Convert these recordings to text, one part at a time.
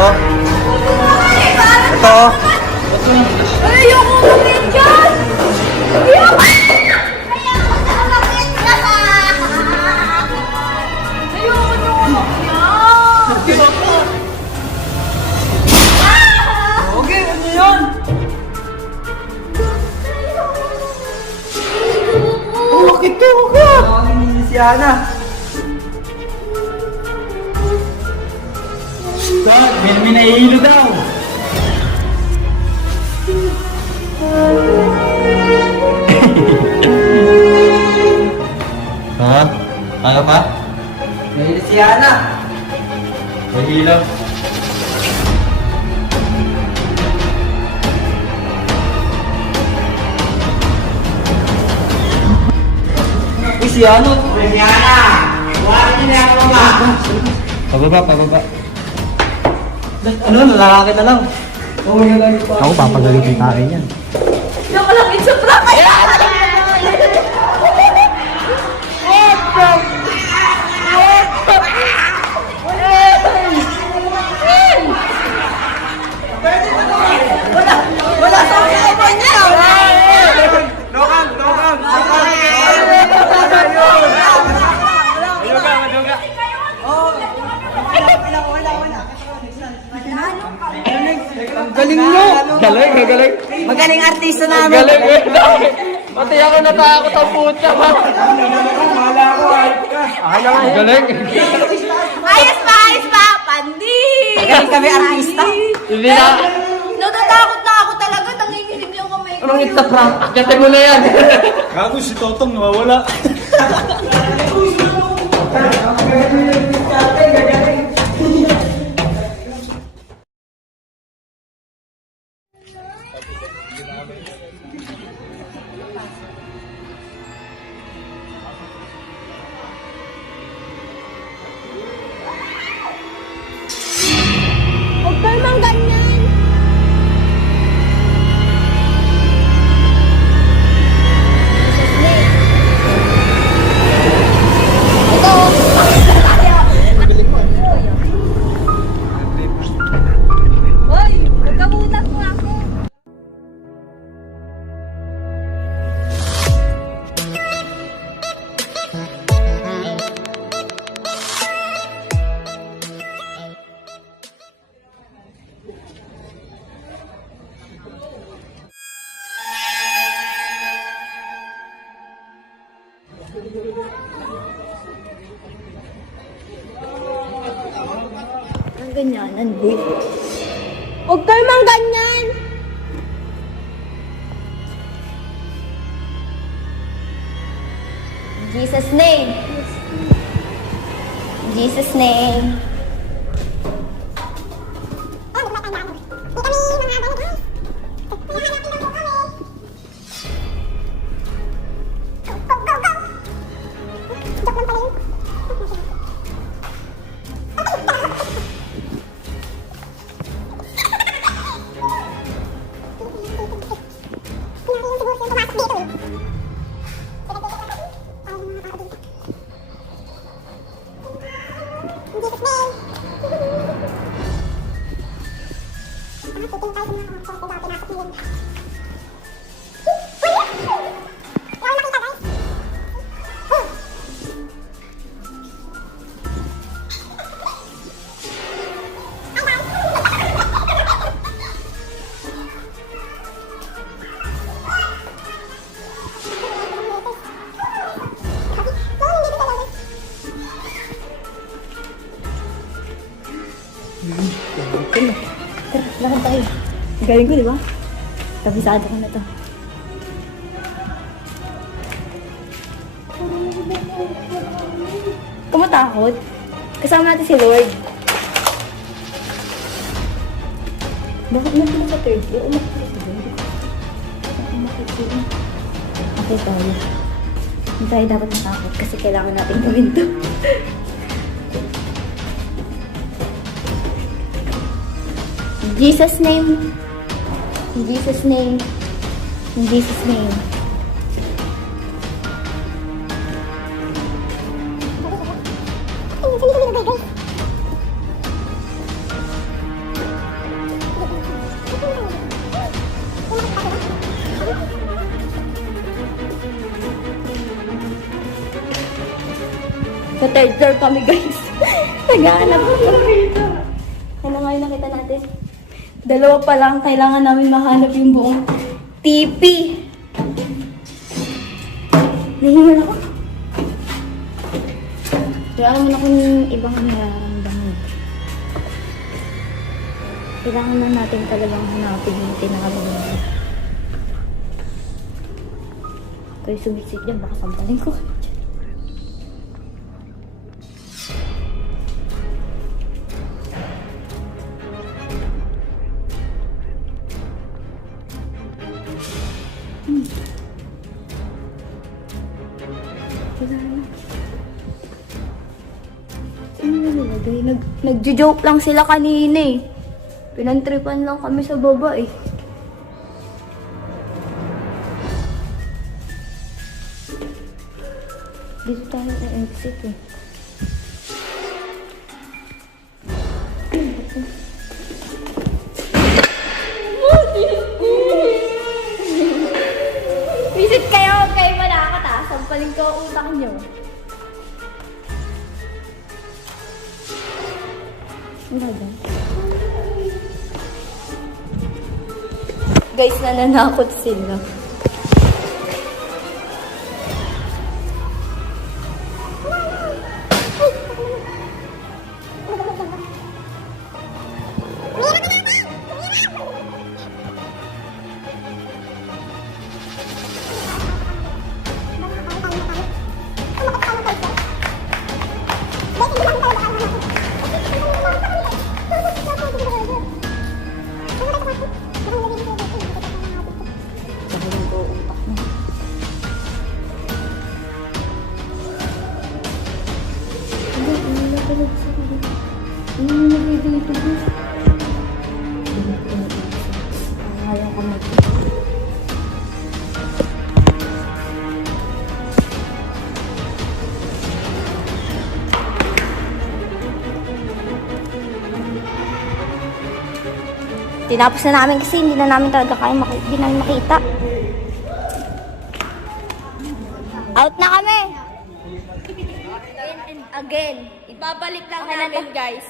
Ito. Ito. Ayoko umakit dyan! Ayoko! Ayoko na umakit dyan! Ayoko na umakit! Okay, ano yun? Bakit ka? Nakakininis si Ana. Dad, may nahihilo daw. Ha? Ano pa? Nahihilo si Ana. Nahihilo. Uy, si Ano? Si Ana! Huwag niyo na ako ba? Pababa. Ano, lalaki na lang. Ako, papagalitin tayo yan. Ayoko lang it's a prank! Wala sa usapan niya! Galing nyo! Galing. Magaling artista namin. Galing. Pati ako natakot ang puta. Galing. Ayos pa! Pandi! Magaling kami artista. Hindi na. Natatakot na ako talaga. Nanginginig yung kamay ko. Anong it's a prank? Akyatin mo na yan. Gago si Totong nawawala. Huwag kayo mang ganyan! Hoy! Magkabutat mo ako! Ang ganyanan, boy. Huwag kayo mang ganyan! In Jesus' name. In Jesus' name. Tara, lakad tayo. Galing ko, di ba? Kabisado ko na to. Kumatakot? Kasama natin si Lord. Bakit na sila sa third floor? Umakit sila. Umakit sila. Okay tayo. Hindi tayo dapat matakot kasi kailangan natin gawin to. In Jesus' name. In Jesus' name. In Jesus' name. Third floor kami guys. Naghahanap ko. Ano nga yung nakita natin? Dalawa pa lang. Kailangan namin mahanap yung buong TP. Nahingal ako. Wala naman akong ibang nararamdaman. Kailangan na natin talagang hanapin yung tinakabahan. Kayo sumisik dyan, baka sampalin ko. Wala na. Ano nilagay? Nagjo-joke lang sila kanina eh. Pinantripan lang kami sa baba eh. Dito tayo sa exit eh. Visit kayo, huwag kayo malakot ah. Sampaling ko ang utak nyo. Ano ba? Guys, nananakot sila. Tinapos na namin kasi hindi na namin talaga kaya hindi namin makita. Out na kami! Again. Ibabalik lang namin guys.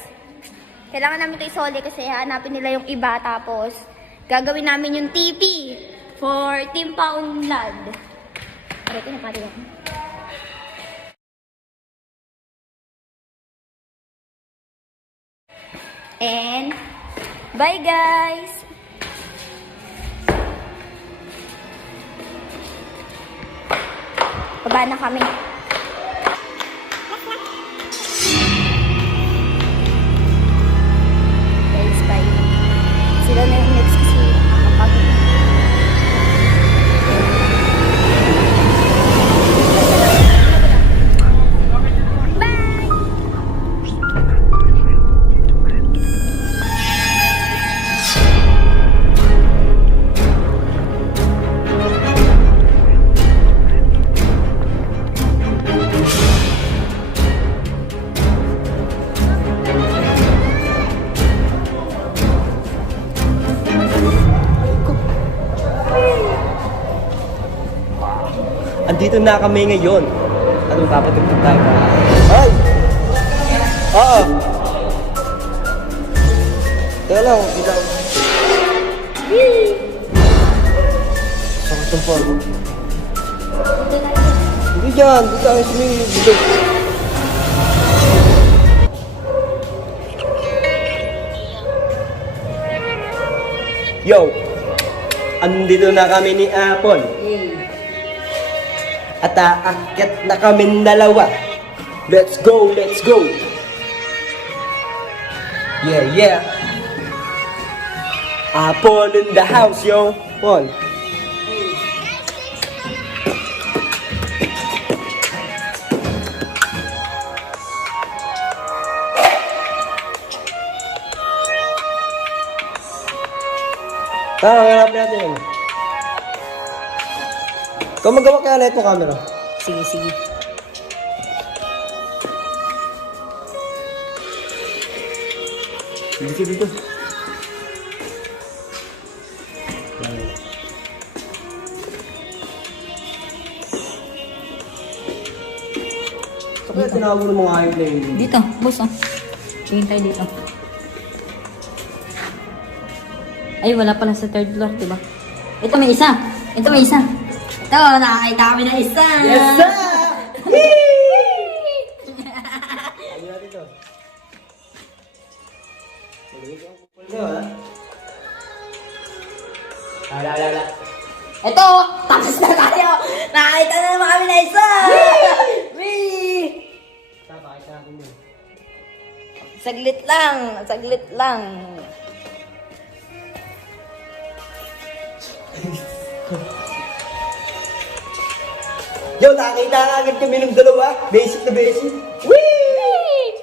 Kailangan namin ito isoli kasi hanapin nila yung iba tapos gagawin namin yung TP for Team Paunlad. Ito na pari ako. And bye guys! Baba na kami. Guys, bye. Sila na yung next kasi nakakapagod. Andito na kami ngayon. Anong dapat yung tayo? Ay! Oo! Teka lang, kita ko. Sakot ng forma. Hindi dyan, hindi tayo sumibig. Yo! Andito na kami ni Apple. At aakyat na kaming dalawa. Let's go, let's go. Yeah, yeah. Paul in the house, yo. Paul. Hanap natin. Ikaw magawa kaya na itong camera. Sige, sige. Dito, dito. Bakit tinago ng mga hayop na yun? Dito, boss, oh. Tingin tayo dito. Ay, wala pala sa third floor, diba? Ito may isa. Ito may isa. Ito, nakakita kami na isa. Yes, sir! Ano natin ito? Malamig ang kupal nyo, ha? Ala. Ito, tapos na tayo. Nakakita na naman kami na isa. Wee! Pakita natin yun. Saglit lang, saglit lang. Yo, nakakita ka agad kami ng dalawa. Basic na basic. Whee!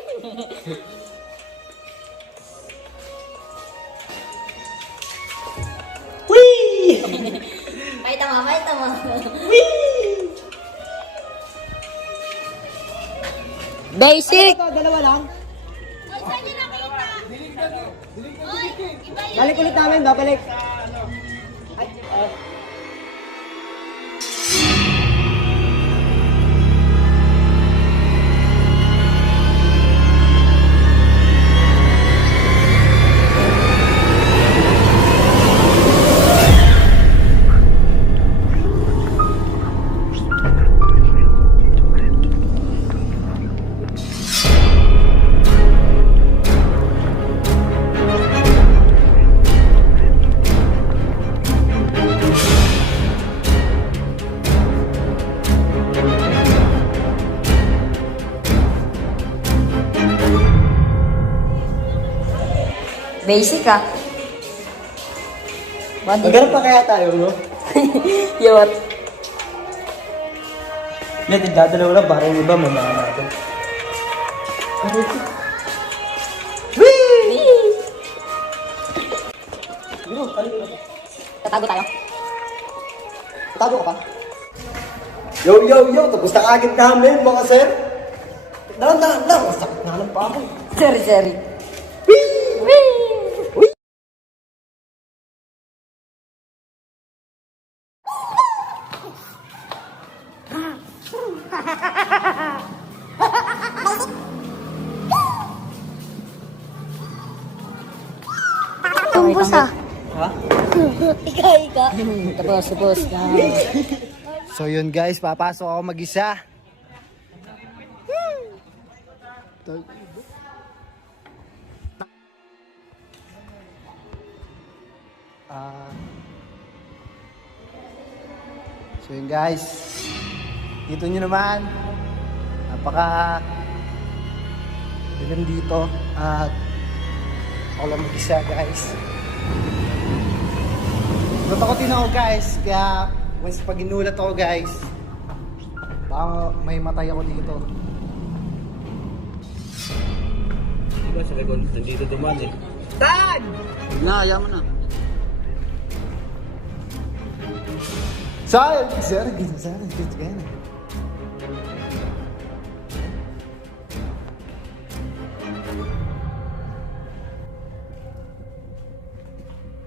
Whee! Pakita mo, pakita mo. Basic! Ito, dalawa lang. Ay, saan niyo nakita? Oy, iba yun. Balik ulit namin, babalik. Ay, Basic ah. maghanap pa kaya tayo, no? Yot. Hindi, dadalaw lang para yung iba mamahan natin. Bro, kanina pa. Tatago tayo. Tago ka pa? Yo! Tapos na kagad namin, mga sir. Dahan lang. Sakit na lang pa ako. Sorry. Tumbos ah. Ha? Ikaw. Tapos na. So yun guys, papasok ako mag-isa. So yun guys, dito nyo naman, napaka dilim dito at ako lang mag-isa guys. Natakotin ako guys, kaya once pag inulat ako guys, baka may matay ako dito. Diba sa lagon, nandito duman eh. Dad! Na, ayaw mo na. Sir, gana.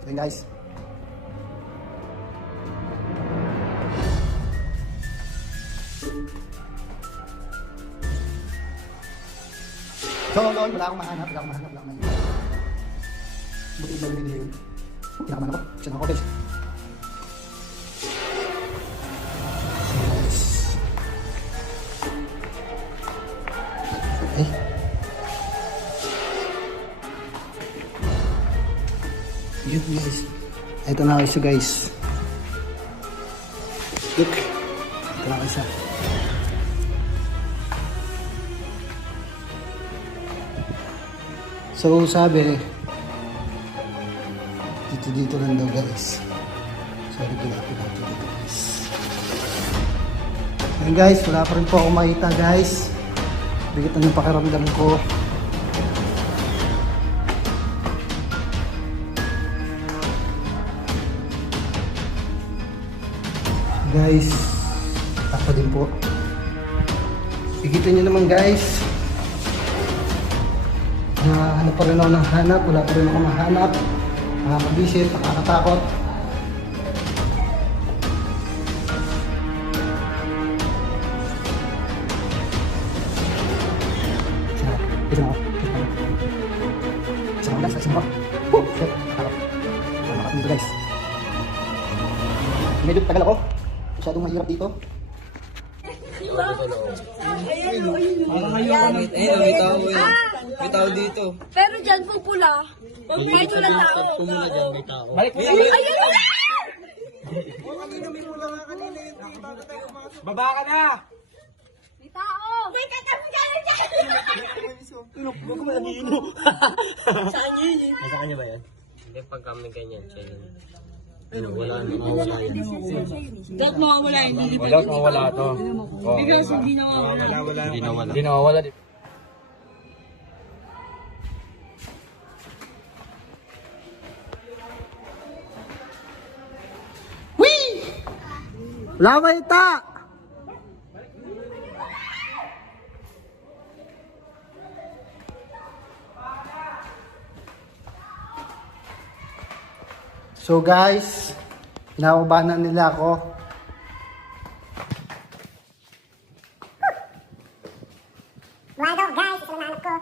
So guys, so wala akong mahanap. Buti ba yung video? Kinakaman ako. Siya na ako guys. Yun guys. Ito na isa guys. Look. Ito na isa. So sabi dito lang daw guys. Sabi ko dito guys. Ayun guys, wala pa rin po ako makita guys. Bigat na yung pakiramdam ko. Guys, ako din po. Bigitan nyo naman guys. Hanap pa rin ako ng hanap. Wala pa rin ako mahanap. Nakakabisit, nakakatakot. Ito na ako. Isa na guys, isa na ako. Takot. Makakot dito guys. Medyo tagal ako. Masyadong mahirap dito. May tao dito. Pero dyan po pula. Kahit wala tao. Balik mo. Baba ka na! May tao! May katapos ka na dyan! Nasa kanya ba yan? Hindi, pag kami ganyan, challenge. Wala na, mawala yan. Dapat mawawala yun. Wala to. Bigla sa hindi nawawala. Hindi nawawala. Wee! Wala ba ita? So guys, pinakubahan na nila ako. Bueno guys, ito na anak ko.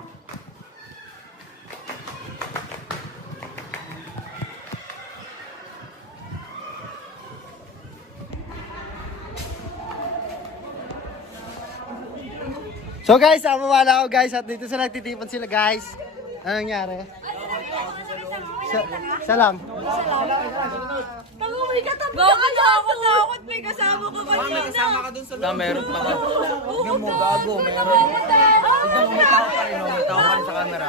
So guys, wala ako guys at dito sa nagtitipon sila guys. Ano nangyari? Sa lang. Bakit ako takot? May kasama ko kanina. Meron pa ka. Tignan mo, gago, meron. Tignan mo, may tao pa rin, may tao pa rin sa camera.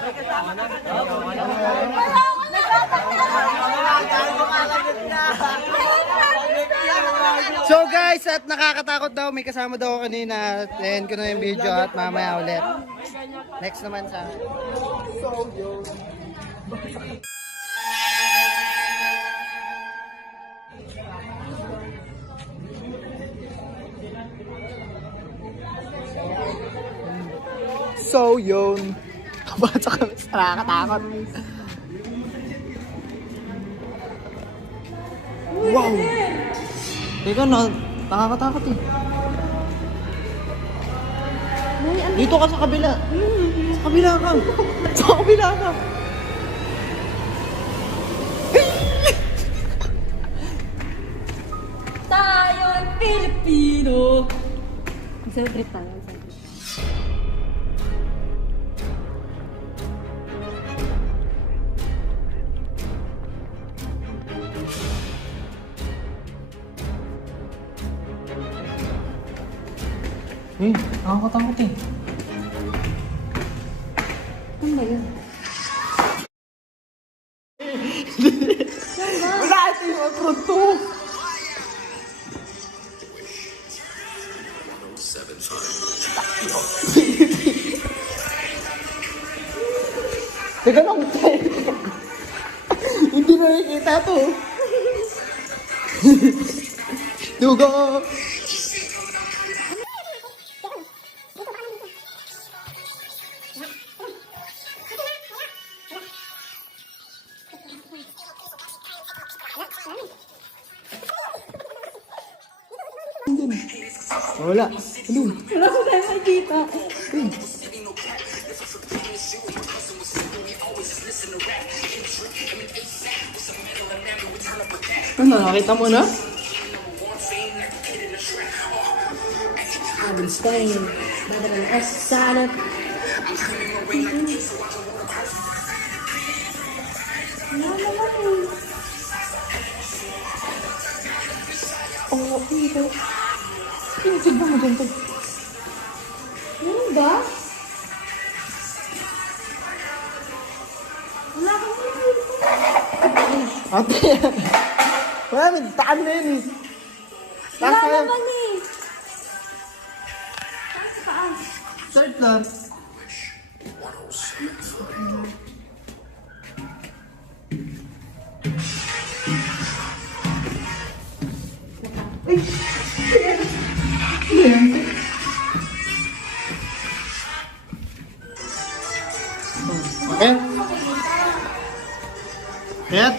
So guys, at nakakatakot daw, may kasama daw ako kanina. End ko na yung video at mamaya ulit. Next naman sa... So yun. Kabasa kami sa nakakatakot. Wow! Teka na, nakakatakot eh. Dito ka sa kabila. Sa kabila ka. Sa kabila ka. Tayo'y Pilipino. Isang trip tayo. Isang trip. Nakakatakot eh. Ano ba yun? Wala ito yung pronto. Teka lang, hindi na nakikita to. Dugo. Wala. Ano? Wala ko tayo makikita. Ano, nakita mo na? Abel Stein. Badal ng S. Salad. Oo, ito. Tignan mo dyan to. Ano ba? Wala ko Ate, wala, nagtaan na yun eh. Wala Taas na. naman eh. Third floor. Okay. Kayat.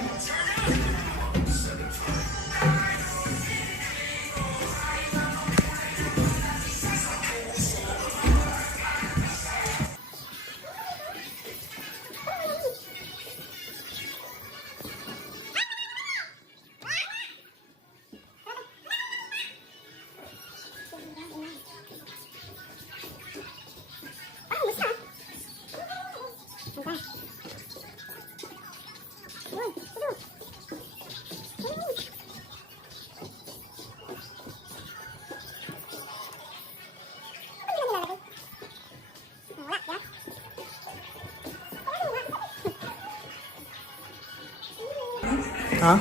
Ha?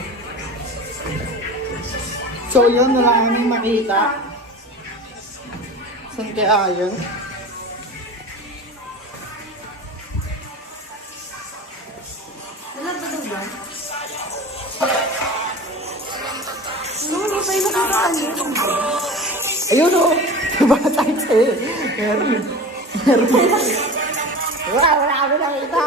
So yun, wala kaming makita. Saan kaya yun? Ayun o! Diba tayo sa'yo? Meron. Meron. Wala kami nakita.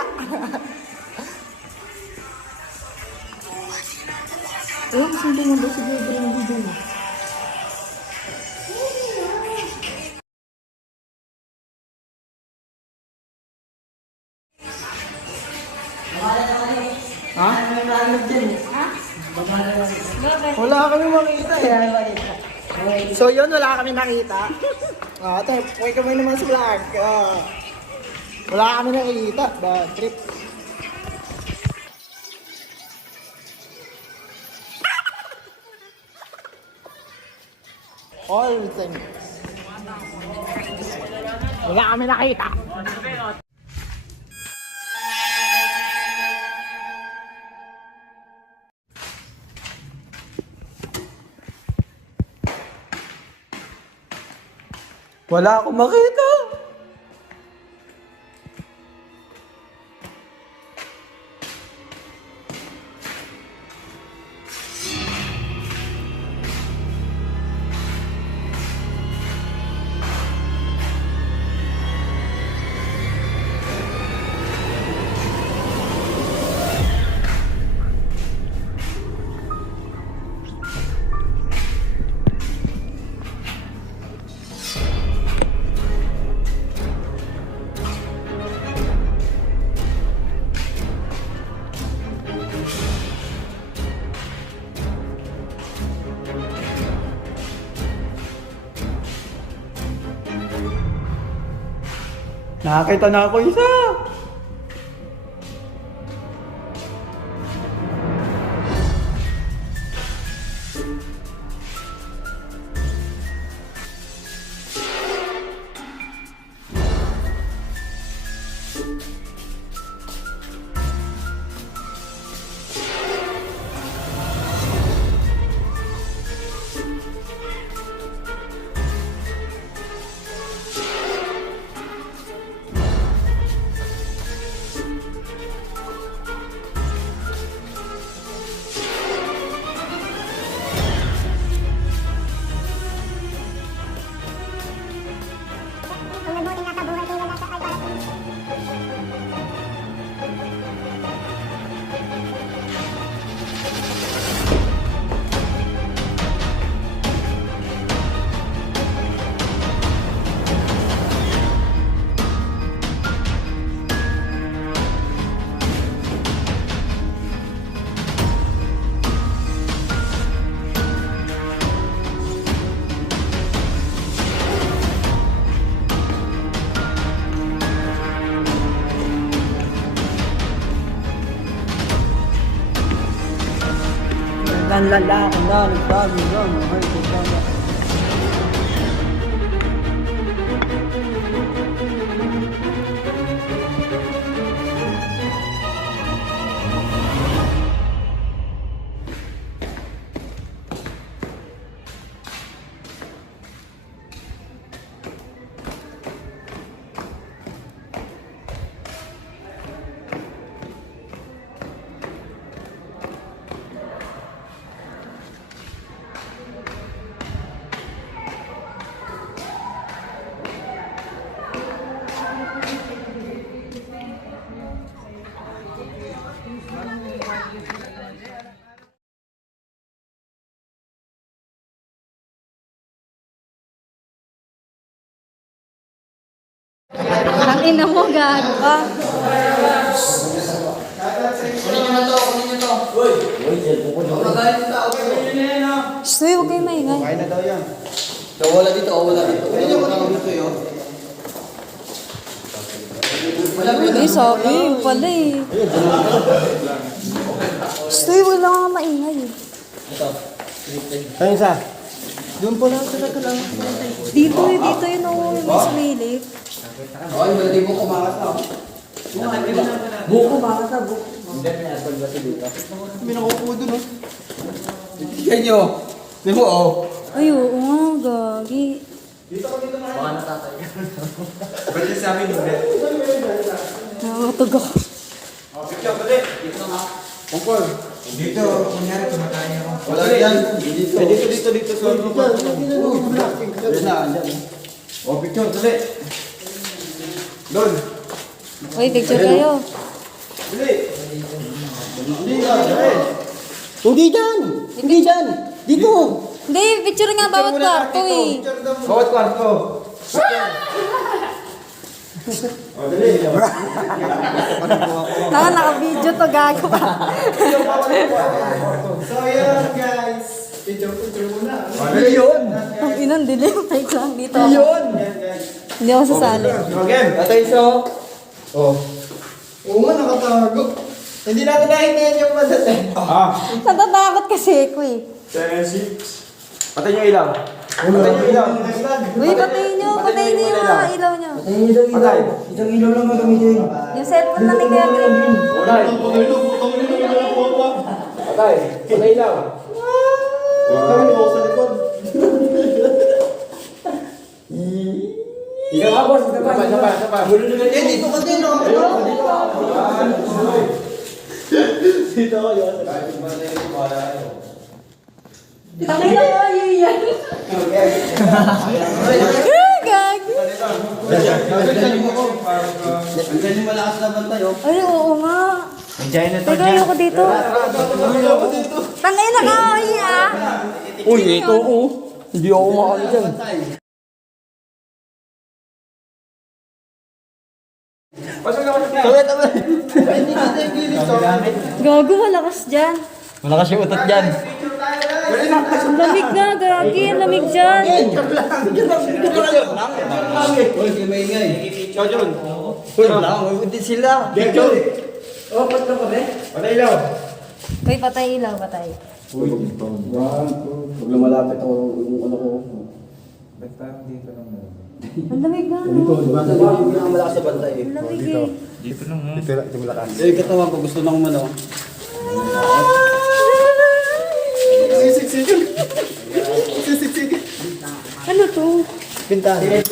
Ayun, saan din ba si Bebe yung video mo? Ha? Wala kami makita eh. So yun, wala kami nakita. Ate, huwag kami naman sa vlog. Wala kami nakita. Bad trip. All thing. Wala kami nakita. Wala akong makita. Nakakita na ako isa. Ang mabuting nasa buhay kayo wala sa kagalakan. Ang lalaki na, nagbago yan. Ay, nagbago. Ang ina mo, gago ka. Uy, huwag kayo maingay. Kain na daw yan. Wala dito, wala dito. Ayun yung mga gusto yun. Hindi, sabi yun pala eh. Stoy, wala nga maingay eh. Ayun isa. Doon po lang talaga lang. Dito yun ako, Miss Milik. May nakupo dun, oh. Tignan nyo. Di mo, oh. Ay, oo nga, gagi. Ba't yung sabi nyo, Beth? Nakakatog ako. Pongkol. Dito, kunyari, tumatay ako. Wala yan. Dito. Sa ano ba? Yan na, andyan. O, picture, dali. Doon. Uy, picture kayo. Hindi dyan! Hindi dyan! Dito! Hindi, picture nga bawat kwarto eh. Bawat kwarto. Naka-video to, gago pa. So, yun, guys. Picture muna. Yun! Ang inang dilim. Wait lang, dito ako. Yun! Hindi ako sasali. Okay, atay so. Oh. Oo nga, nakatago. Hindi natin nahintayin yung madating. Natatakot kasi ako eh. Patay nyo ilaw. Patay nyo ilaw. Uy, patayin nyo yung mga ilaw nyo. Patay. Isang ilaw lang gagamitin. Yung cellphone na ni Kuya Greg. Patay. Patay. Patay ilaw. Kami ni sa likod. Ikaw nga, boss. Isa pa. Eh, dito ka din, oh. Dito ka, yun. Tangin na mo, yan. Gagi. Ang galing malakas na bantay, oh. Ay, oo nga. Diyan na Teka, ayoko dito. Tangin na ka, ah. Uy, ito, oh. Hindi ako makakali dyan. Pasok na. Hindi natin yung gilis, oh. Gago, malakas dyan. Malakas yung utot dyan. Ang lamig nga, gagi. Ang lamig dyan. Uy, maingay. Ikaw, John. Uy, lang. Hindi sila. John. Oh, pat ka pa, be? Patay ilaw. Uy, patay ilaw, patay. Huwag lumalapit ako yung ano ko. Ang lamig nga. Ang malakas na bantay. Ang lamig eh. Dito malakas. Eh, katawan ko gusto nang umano. Sisik. Ano to? Pintahan.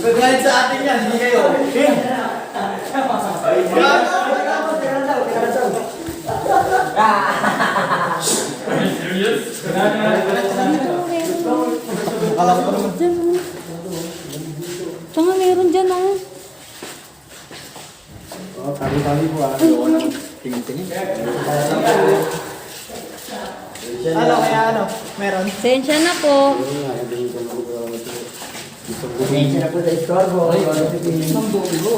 Mag-ride sa atin yan, hindi kayo. Tanga, meron dyan oh. Oh, tali-tali po ah. Tingin-tingin. Ano, kaya ano? Meron? Sensya na po. Tingin na po sa istorbo. Bongo.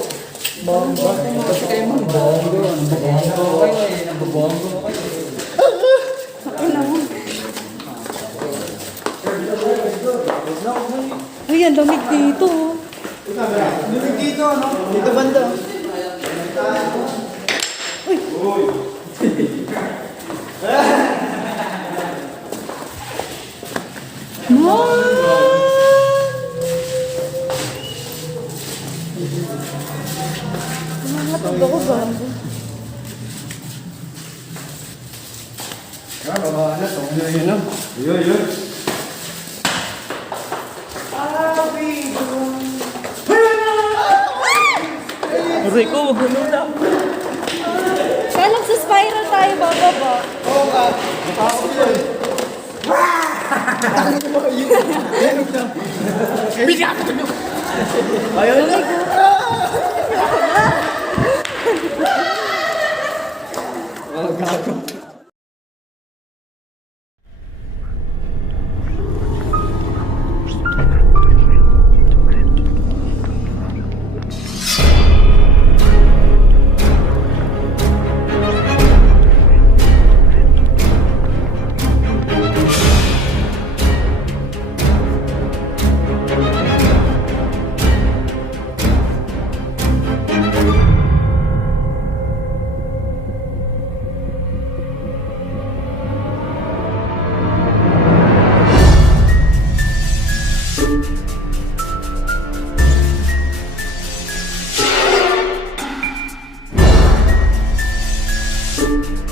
Bongo. Kasi kayo mga bongo. Bongo kayo eh. Nabobongo kayo. Uy, ang lamig dito. Lumig dito, ano? Dito banda. Nakatog ako gago. Yun. Rico, hulog na. Kala sa spiral tayo bababa. Oo ka. Bye!